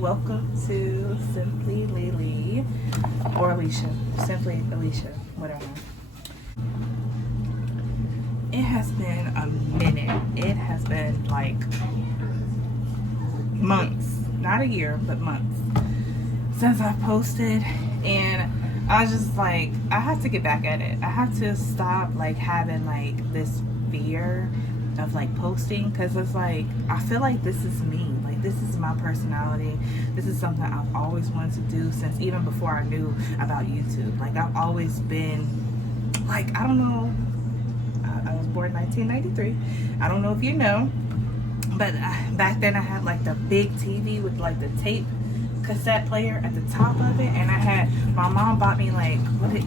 Welcome to Simply Lily or Alicia. Simply Alicia, whatever. It has been a minute. It has been like months, not a year, but months since I posted, and I was just like, I have to get back at it. I have to stop like having like this fear of like posting, because it's like I feel like this is me, like this is my personality. This is something I've always wanted to do since even before I knew about YouTube. Like I've always been like, I don't know, I was born in 1993. I don't know if you know, but back then I had like the big TV with like the tape cassette player at the top of it, and I had, my mom bought me like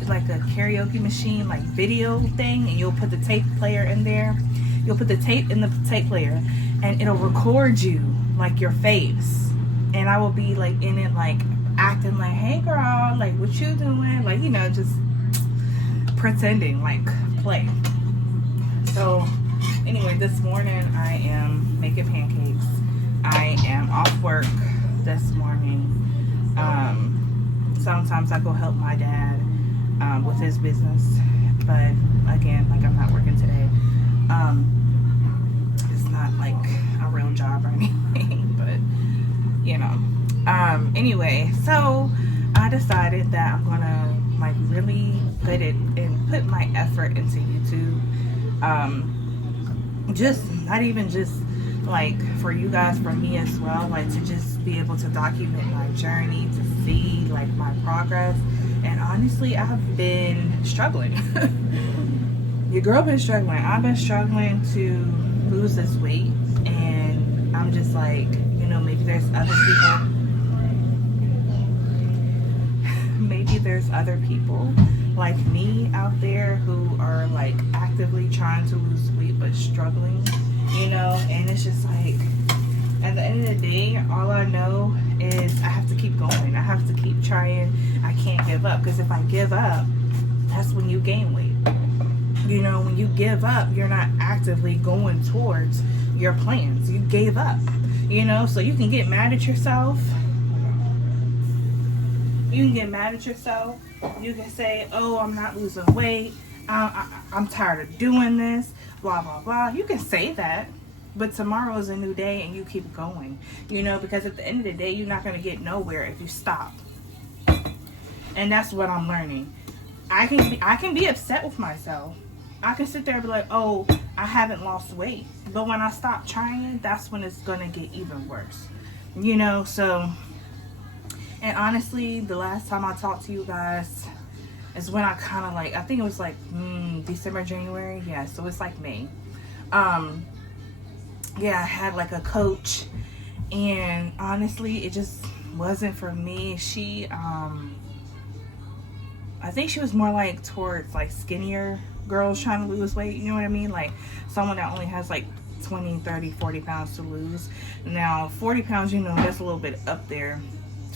like a karaoke machine, like video thing, and you'll put the tape player in there. You'll put the tape in the tape player, and it'll record you like your face, and I will be like in it, like acting like, hey girl, like what you doing, like, you know, just pretending like play. So anyway, this morning I am making pancakes. I am off work this morning. Sometimes I go help my dad with his business, but again, like I'm not working today. It's not like a real job or anything, but you know. Anyway, so I decided that I'm gonna like really put it and put my effort into YouTube. Just not even just like for you guys, for me as well, like to just be able to document my journey, to see like my progress. And honestly, I've been struggling. Your girl been struggling. I've been struggling to lose this weight, and I'm just like, you know, maybe there's other people, maybe there's other people like me out there who are like actively trying to lose weight but struggling, you know. And it's just like, at the end of the day, all I know is I have to keep going. I have to keep trying. I can't give up, because if I give up, that's when you gain weight. You know, when you give up, you're not actively going towards your plans. You gave up, you know. So you can get mad at yourself. You can get mad at yourself. You can say, oh, I'm not losing weight. I'm tired of doing this, blah, blah, blah. You can say that, but tomorrow is a new day and you keep going, you know, because at the end of the day, you're not going to get nowhere if you stop. And that's what I'm learning. I can be upset with myself. I can sit there and be like, oh, I haven't lost weight. But when I stop trying, that's when it's going to get even worse, you know. So, and honestly, the last time I talked to you guys is when I kind of like, I think it was like December, January. Yeah, so it's like May. Yeah, I had like a coach, and honestly, it just wasn't for me. She, I think she was more like towards like skinnier girls trying to lose weight. You know what I mean? Like someone that only has like 20, 30, 40 pounds to lose. Now, 40 pounds, you know, that's a little bit up there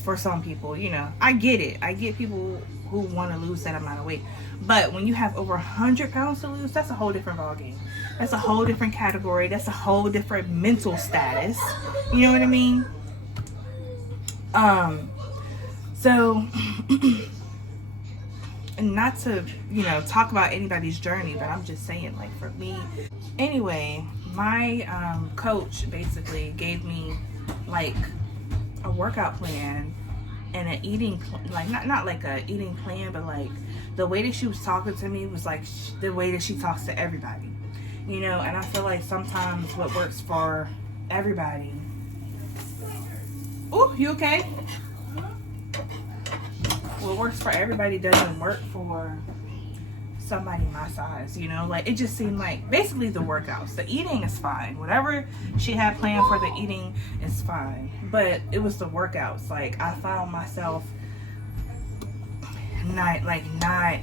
for some people, you know. I get it. I get people who want to lose that amount of weight. But when you have over 100 pounds to lose, that's a whole different ballgame. That's a whole different category. That's a whole different mental status. You know what I mean? So, and not to, you know, talk about anybody's journey, but I'm just saying, like, for me. Anyway, my coach basically gave me, like, a workout plan and an eating like not like a eating plan, but like the way that she was talking to me was like the way that she talks to everybody, you know. And I feel like sometimes what works for everybody, oh, you okay, what works for everybody doesn't work for somebody my size, you know. Like, it just seemed like basically the workouts, the eating is fine, whatever she had planned for the eating is fine, but it was the workouts. Like, I found myself not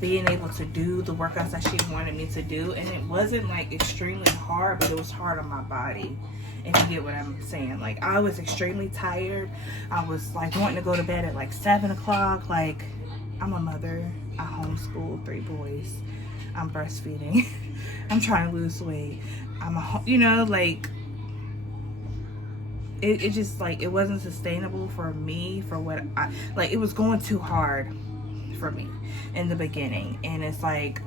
being able to do the workouts that she wanted me to do, and it wasn't like extremely hard, but it was hard on my body, if you get what I'm saying. Like, I was extremely tired. I was like wanting to go to bed at like 7 o'clock. Like, I'm a mother. I homeschool 3 boys. I'm breastfeeding. I'm trying to lose weight. I'm a, you know, like, it just like it wasn't sustainable for me for what I like. It was going too hard for me in the beginning, and it's like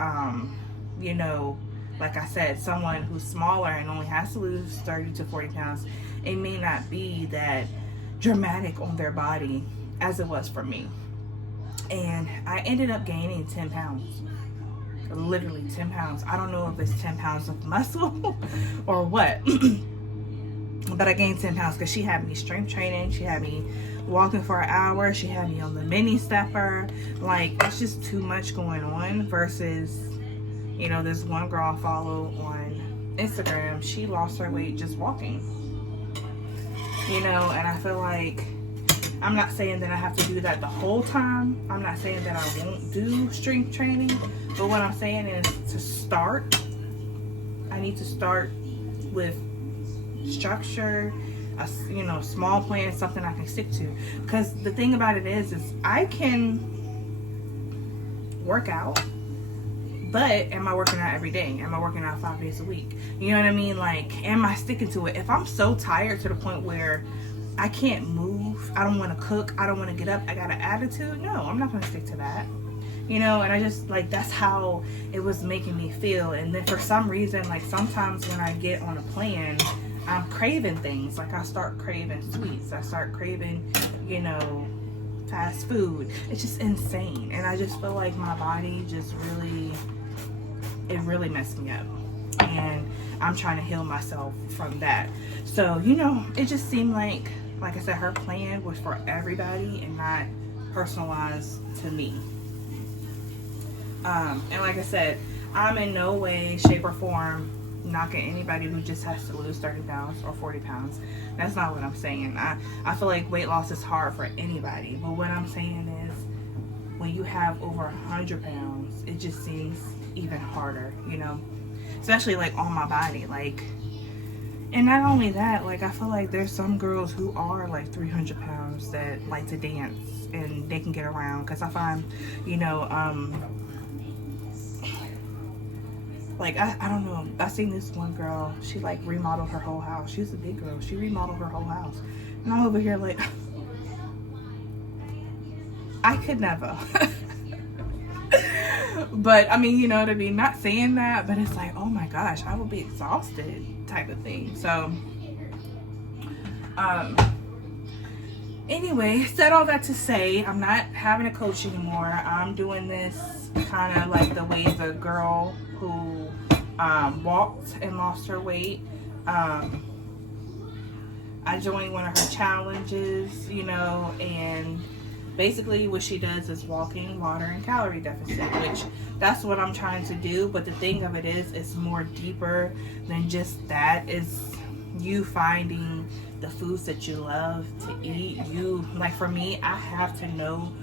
you know, like I said, someone who's smaller and only has to lose 30 to 40 pounds, it may not be that dramatic on their body as it was for me. And I ended up gaining 10 pounds, literally 10 pounds. I don't know if it's 10 pounds of muscle or what, but I gained 10 pounds because she had me strength training. She had me walking for an hour. She had me on the mini stepper. Like, it's just too much going on versus, you know, this one girl I follow on Instagram. She lost her weight just walking, you know, and I feel like, I'm not saying that I have to do that the whole time. I'm not saying that I won't do strength training, but what I'm saying is to start, I need to start with structure, a, you know, small plan, something I can stick to. Because the thing about it is I can work out, but am I working out every day? Am I working out 5 days a week? You know what I mean? Like, am I sticking to it? If I'm so tired to the point where I can't move, I don't want to cook, I don't want to get up, I got an attitude, no, I'm not going to stick to that. You know, and I just, like, that's how it was making me feel. And then for some reason, like, sometimes when I get on a plan, I'm craving things. Like, I start craving sweets. I start craving, you know, fast food. It's just insane. And I just feel like my body just really, it really messed me up. And I'm trying to heal myself from that. So, you know, it just seemed like I said, her plan was for everybody and not personalized to me. And like I said, I'm in no way, shape, or form knocking anybody who just has to lose 30 pounds or 40 pounds. That's not what I'm saying. I feel like weight loss is hard for anybody. But what I'm saying is, when you have over 100 pounds, it just seems even harder, you know? Especially, like, on my body. Like, and not only that, like, I feel like there's some girls who are, like, 300 pounds that like to dance and they can get around. Because I find, you know, like, I don't know. I seen this one girl. She, like, remodeled her whole house. She's a big girl. She remodeled her whole house. And I'm over here like, I could never. But, I mean, you know what I mean? Not saying that, but it's like, oh my gosh, I will be exhausted type of thing. So, anyway, said all that to say, I'm not having a coach anymore. I'm doing this kind of like the way the girl who walked and lost her weight. I joined one of her challenges, you know, and basically what she does is walking, water, and calorie deficit, which that's what I'm trying to do. But the thing of it is, it's more deeper than just that. It's you finding the foods that you love to eat. You, like, for me, I have to know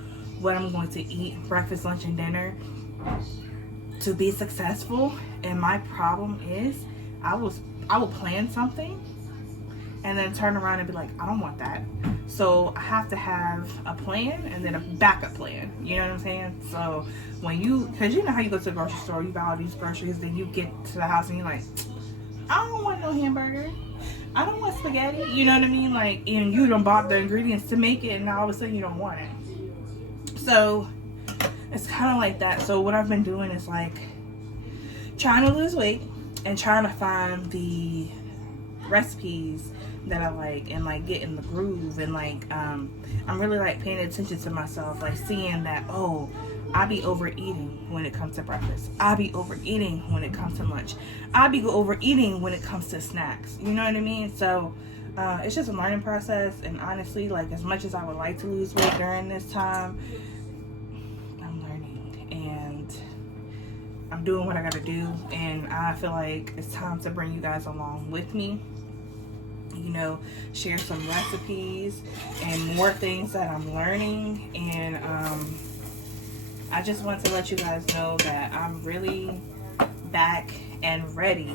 what I'm going to eat breakfast, lunch, and dinner to be successful. And my problem is I will plan something and then turn around and be like, I don't want that. So I have to have a plan and then a backup plan. You know what I'm saying? So when because you know how you go to the grocery store, you buy all these groceries, then you get to the house and you're like, I don't want no hamburger. I don't want spaghetti. You know what I mean? Like, and you done bought the ingredients to make it, and now all of a sudden you don't want it. So it's kind of like that. So what I've been doing is like trying to lose weight and trying to find the recipes that I like and like get in the groove, and like I'm really like paying attention to myself, like seeing that, oh, I be overeating when it comes to breakfast, I be overeating when it comes to lunch, I be overeating when it comes to snacks, you know what I mean? So it's just a learning process. And honestly, like, as much as I would like to lose weight during this time, I'm learning and I'm doing what I gotta do, and I feel like it's time to bring you guys along with me. You know, share some recipes and more things that I'm learning. And I just want to let you guys know that I'm really back and ready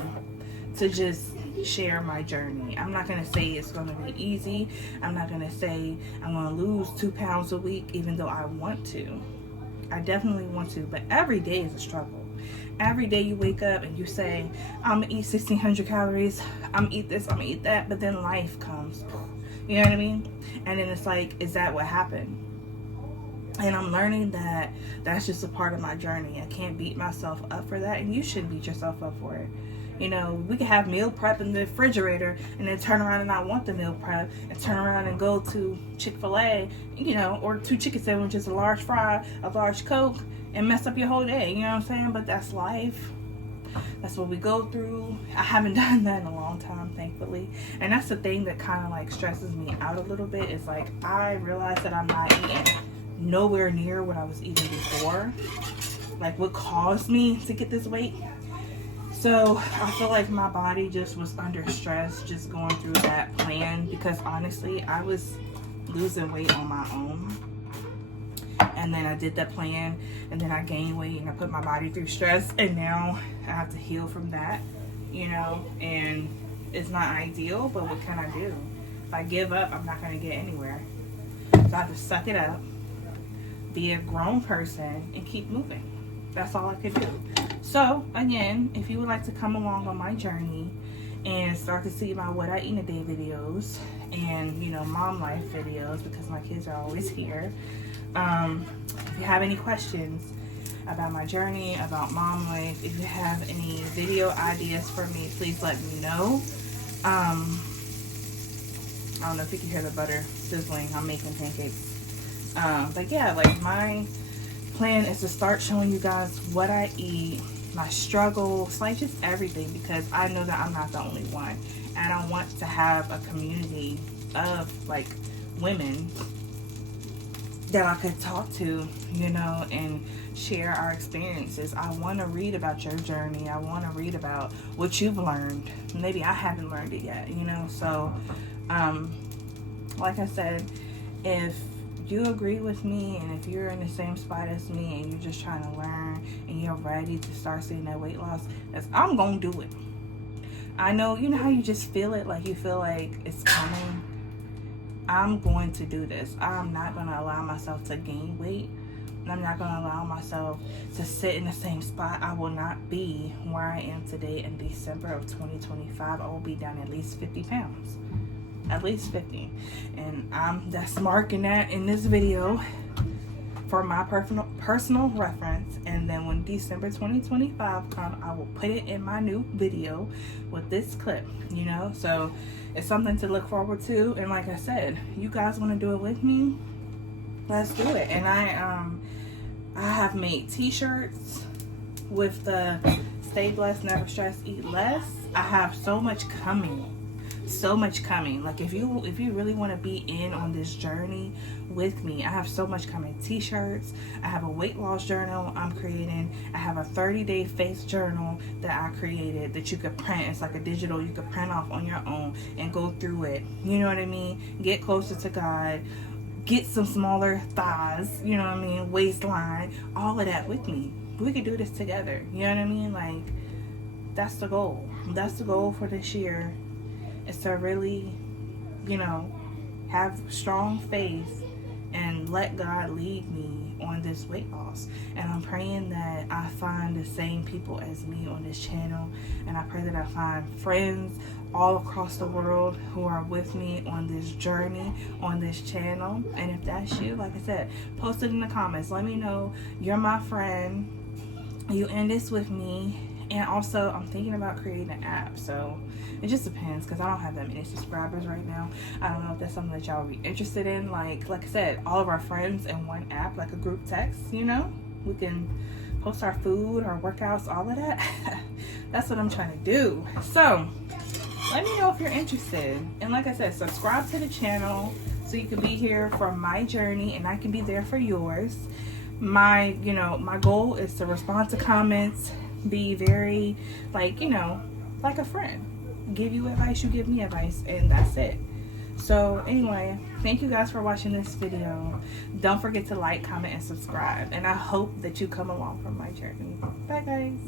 to just share my journey. I'm not going to say it's going to be easy. I'm not going to say I'm going to lose 2 pounds a week, even though I want to. I definitely want to, but every day is a struggle. every day you wake up and you say, I'm gonna eat 1,600 calories, I'm gonna eat this, I'm gonna eat that, but then life comes. You know what I mean? And then it's like, is that what happened? And I'm learning that that's just a part of my journey. I can't beat myself up for that, and you shouldn't beat yourself up for it. You know, we can have meal prep in the refrigerator and then turn around and not want the meal prep and turn around and go to Chick-fil-A, you know, or 2 chicken sandwiches, a large fry, a large Coke, and mess up your whole day. You know what I'm saying? But that's life. That's what we go through. I haven't done that in a long time, thankfully. And that's the thing that kind of like stresses me out a little bit, is like I realize that I'm not eating nowhere near what I was eating before. Like what caused me to get this weight. So I feel like my body just was under stress just going through that plan, because honestly I was losing weight on my own, and then I did that plan and then I gained weight and I put my body through stress, and now I have to heal from that, you know, and it's not ideal, but what can I do? If I give up, I'm not going to get anywhere. So I have to suck it up, be a grown person, and keep moving. That's all I could do. So again, if you would like to come along on my journey and start to see my what I eat in a day videos and, you know, mom life videos, because my kids are always here. If you have any questions about my journey, about mom life, if you have any video ideas for me, please let me know. I don't know if you can hear the butter sizzling. I'm making pancakes. But yeah, like my plan is to start showing you guys what I eat, my struggles, like just everything, because I know that I'm not the only one, and I want to have a community of like women that I could talk to, you know, and share our experiences. I want to read about your journey. I want to read about what you've learned. Maybe I haven't learned it yet, you know. So like I said, if you agree with me and if you're in the same spot as me and you're just trying to learn and you're ready to start seeing that weight loss, I'm gonna do it. I know, you know how you just feel it, like you feel like it's coming. I'm going to do this. I'm not going to allow myself to gain weight. I'm not going to allow myself to sit in the same spot. I will not be where I am today in December of 2025. I will be down at least 50 pounds. At least 50. And that's marking that in this video for my personal reference. And then when December 2025 comes, I will put it in my new video with this clip, you know. So it's something to look forward to. And like I said, you guys want to do it with me, let's do it. And I have made t-shirts with the Stay Blessed, Never Stress, Eat Less. I have so much coming. Like if you really want to be in on this journey with me, I have so much coming. T-shirts, I have a weight loss journal I'm creating, I have a 30-day face journal that I created that you could print. It's like a digital, you could print off on your own and go through it, you know what I mean, get closer to God, get some smaller thighs, you know what I mean, waistline, all of that with me. We could do this together, you know what I mean. Like that's the goal for this year, is to really, you know, have strong faith and let God lead me on this weight loss. And I'm praying that I find the same people as me on this channel, and I pray that I find friends all across the world who are with me on this journey on this channel. And if that's you, like I said, post it in the comments. Let me know you're my friend, you in this with me. And also, I'm thinking about creating an app. So it just depends, because I don't have that many subscribers right now. I don't know if that's something that y'all would be interested in. Like I said, all of our friends in one app, like a group text, you know? We can post our food, our workouts, all of that. That's what I'm trying to do. So let me know if you're interested. And like I said, subscribe to the channel so you can be here for my journey and I can be there for yours. My goal is to respond to comments, be very, like, you know, like a friend, give you advice, you give me advice, and that's it. So anyway, thank you guys for watching this video. Don't forget to like, comment, and subscribe, and I hope that you come along for my journey. Bye guys.